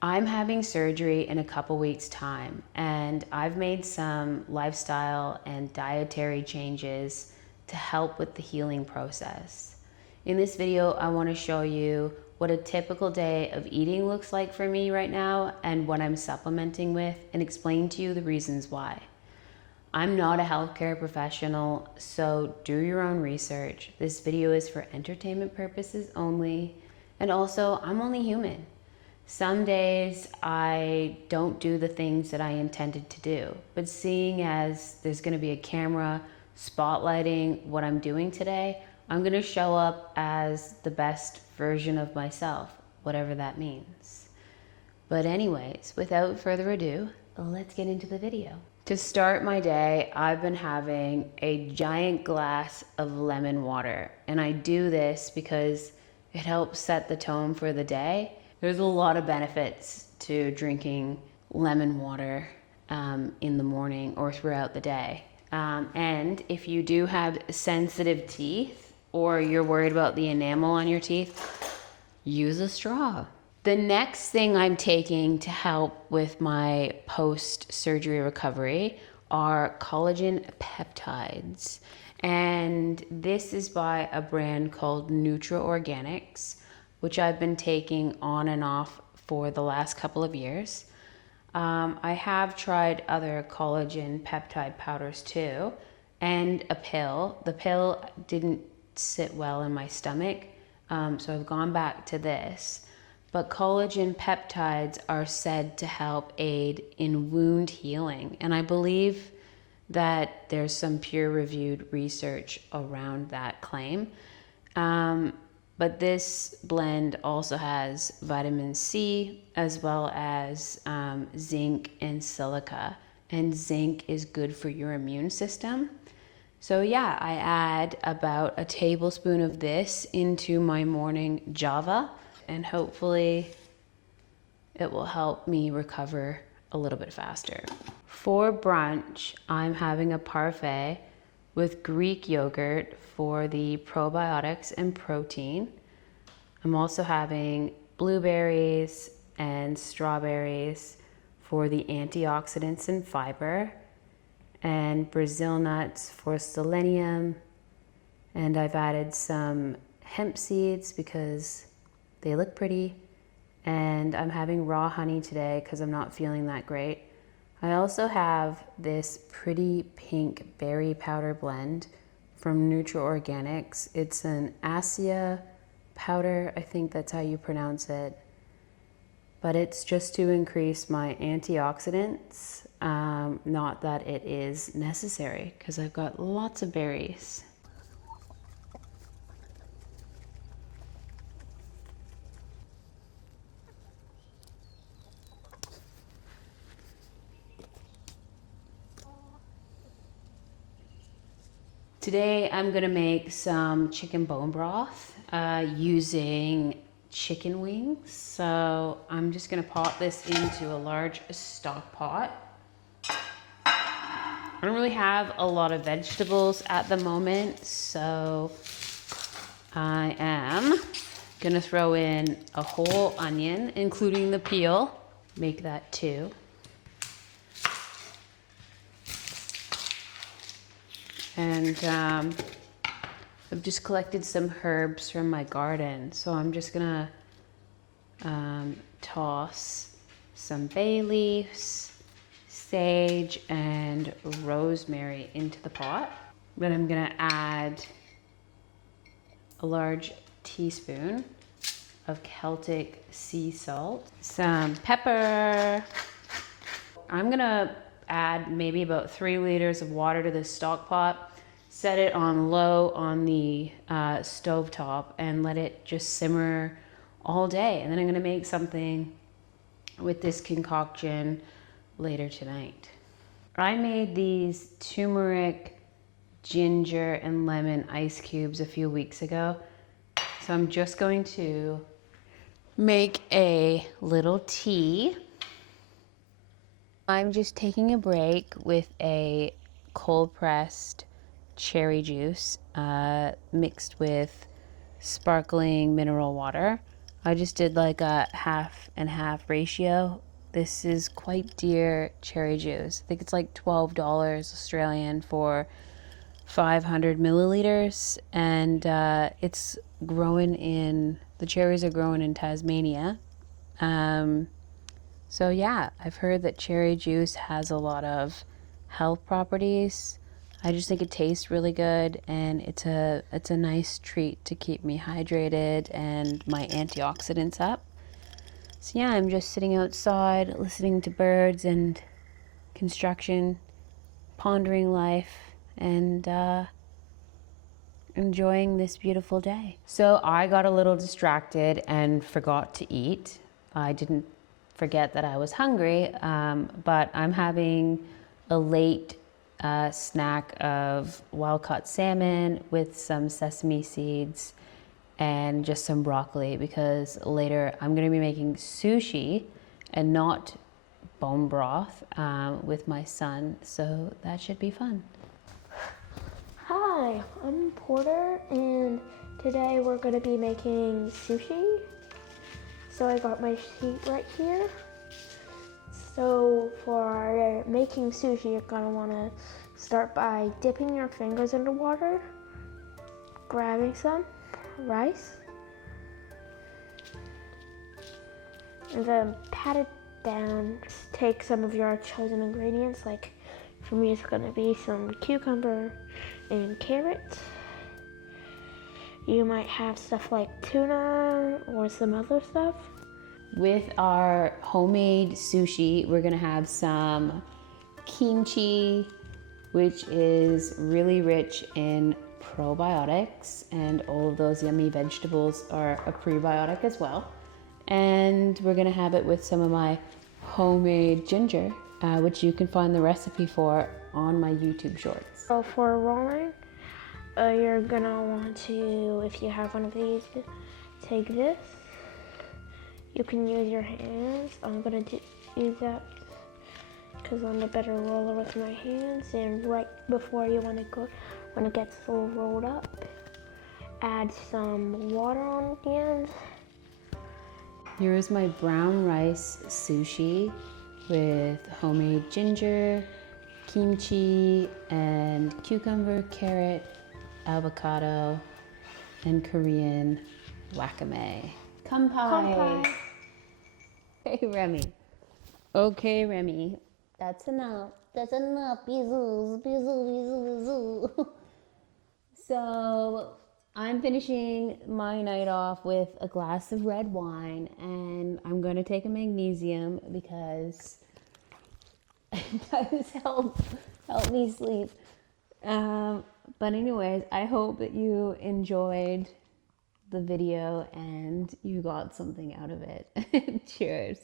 I'm having surgery in a couple weeks' time, and I've made some lifestyle and dietary changes to help with the healing process. In this video, I want to show you what a typical day of eating looks like for me right now and what I'm supplementing with, and explain to you the reasons why. I'm not a healthcare professional, so do your own research. This video is for entertainment purposes only, and also I'm only human. Some days I don't do the things that I intended to do, but seeing as there's going to be a camera spotlighting what I'm doing today, I'm going to show up as the best version of myself, whatever that means. But anyways, without further ado, let's get into the video. To start my day, I've been having a giant glass of lemon water, and I do this because it helps set the tone for the day. There's a lot of benefits to drinking lemon water in the morning or throughout the day. And if you do have sensitive teeth or you're worried about the enamel on your teeth, use a straw. The next thing I'm taking to help with my post-surgery recovery are collagen peptides. And this is by a brand called NutraOrganics, which I've been taking on and off for the last couple of years. I have tried other collagen peptide powders too, and a pill. The pill didn't sit well in my stomach, so I've gone back to this. But collagen peptides are said to help aid in wound healing, and I believe that there's some peer-reviewed research around that claim. But this blend also has vitamin C as well as zinc and silica. And zinc is good for your immune system. So yeah, I add about a tablespoon of this into my morning java, and hopefully it will help me recover a little bit faster. For brunch, I'm having a parfait with Greek yogurt for the probiotics and protein. I'm also having blueberries and strawberries for the antioxidants and fiber, and Brazil nuts for selenium. And I've added some hemp seeds because they look pretty. And I'm having raw honey today because I'm not feeling that great. I also have this pretty pink berry powder blend from NutraOrganics. It's an Acia powder, I think that's how you pronounce it. But it's just to increase my antioxidants, not that it is necessary because I've got lots of berries. Today I'm gonna make some chicken bone broth using chicken wings. So I'm just gonna pop this into a large stock pot. I don't really have a lot of vegetables at the moment, so I am gonna throw in a whole onion, including the peel. Make that 2. And I've just collected some herbs from my garden. So I'm just gonna toss some bay leaves, sage, and rosemary into the pot. Then I'm gonna add a large teaspoon of Celtic sea salt, some pepper. I'm gonna add maybe about 3 liters of water to this stock pot, set it on low on the stove top, and let it just simmer all day. And then I'm gonna make something with this concoction later tonight. I made these turmeric, ginger, and lemon ice cubes a few weeks ago. So I'm just going to make a little tea. I'm just taking a break with a cold pressed cherry juice mixed with sparkling mineral water. I just did like a half and half ratio. This is quite dear cherry juice. I think it's like $12 Australian for 500 milliliters, and it's growing in, the cherries are growing in Tasmania. So yeah, I've heard that cherry juice has a lot of health properties. I just think it tastes really good, and it's a nice treat to keep me hydrated and my antioxidants up. So yeah, I'm just sitting outside listening to birds and construction, pondering life, and enjoying this beautiful day. So I got a little distracted and forgot to eat. I didn't forget that I was hungry, but I'm having a late snack of wild-caught salmon with some sesame seeds and just some broccoli, because later I'm going to be making sushi and not bone broth with my son, so that should be fun. Hi, I'm Porter, and today we're going to be making sushi. So I got my sheet right here. So for making sushi, you're going to want to start by dipping your fingers into water, grabbing some rice, and then pat it down. Take some of your chosen ingredients, like for me it's going to be some cucumber and carrots. You might have stuff like tuna or some other stuff. With our homemade sushi, we're gonna have some kimchi, which is really rich in probiotics, and all of those yummy vegetables are a prebiotic as well. And we're gonna have it with some of my homemade ginger, which you can find the recipe for on my YouTube shorts. So for rolling, you're gonna want to, if you have one of these, take this. You can use your hands. I'm gonna use that because I'm a better roller with my hands. And right before you want to go, when it gets all rolled up, add some water on the end. Here is my brown rice sushi with homemade ginger, kimchi, and cucumber, carrot, avocado, and Korean wakame. Kampai. Hey, Remy. Okay, Remy. That's enough. That's enough. Bisous, bisous, bisous. So I'm finishing my night off with a glass of red wine, and I'm going to take a magnesium because it does help me sleep. But anyways, I hope that you enjoyed the video and you got something out of it. Cheers.